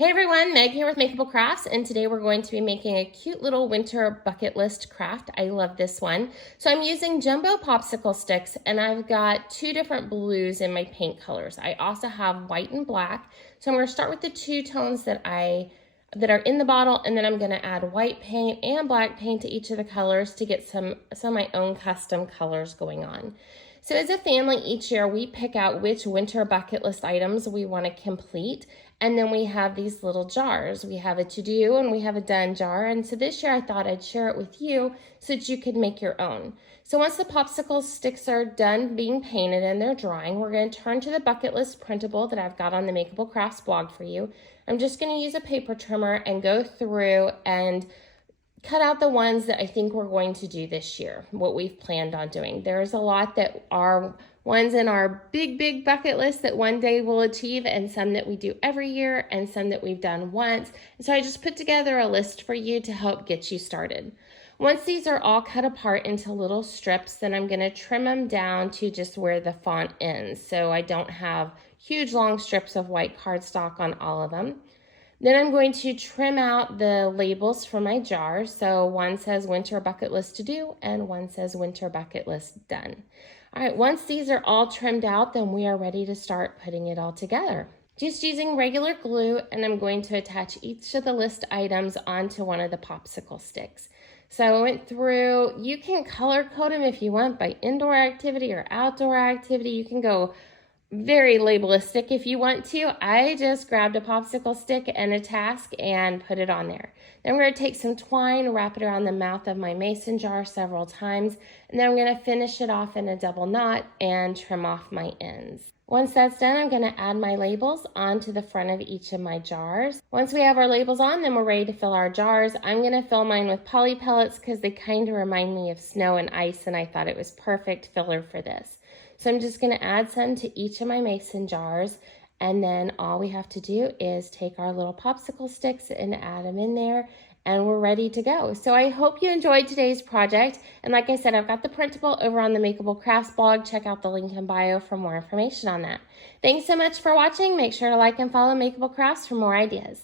Hey everyone, Meg here with Makeable Crafts, and today we're going to be making a cute little winter bucket list craft. I love this one. So I'm using jumbo popsicle sticks, and I've got two different blues in my paint colors. I also have white and black. So I'm going to start with the two tones that are in the bottle, and then I'm going to add white paint and black paint to each of the colors to get some of my own custom colors going on. So as a family, each year we pick out which winter bucket list items we want to complete, and then we have these little jars. We have a to-do and we have a done jar, and so this year I thought I'd share it with you so that you could make your own. So once the popsicle sticks are done being painted and they're drying, we're going to turn to the bucket list printable that I've got on the Makeable Crafts blog for you. I'm just going to use a paper trimmer and go through and cut out the ones that I think we're going to do this year, what we've planned on doing. There's a lot that are ones in our big bucket list that one day we'll achieve, and some that we do every year, and some that we've done once. And so I just put together a list for you to help get you started. Once these are all cut apart into little strips, then I'm going to trim them down to just where the font ends, so I don't have huge long strips of white cardstock on all of them. Then I'm going to trim out the labels for my jars. So one says winter bucket list to do and one says winter bucket list done. All right, once these are all trimmed out, then we are ready to start putting it all together. Just using regular glue, and I'm going to attach each of the list items onto one of the popsicle sticks. So I went through, you can color code them if you want by indoor activity or outdoor activity. You can go very labelistic if you want to. I just grabbed a popsicle stick and a task and put it on there. Then we're going to take some twine, wrap it around the mouth of my mason jar several times, and then I'm going to finish it off in a double knot and trim off my ends. Once that's done, I'm going to add my labels onto the front of each of my jars. Once we have our labels on, then we're ready to fill our jars. I'm going to fill mine with poly pellets because they kind of remind me of snow and ice, and I thought it was perfect filler for this. So I'm just going to add some to each of my mason jars, and then all we have to do is take our little popsicle sticks and add them in there, and we're ready to go. So I hope you enjoyed today's project, and like I said, I've got the printable over on the Makeable Crafts blog. Check out the link in bio for more information on that. Thanks so much for watching. Make sure to like and follow Makeable Crafts for more ideas.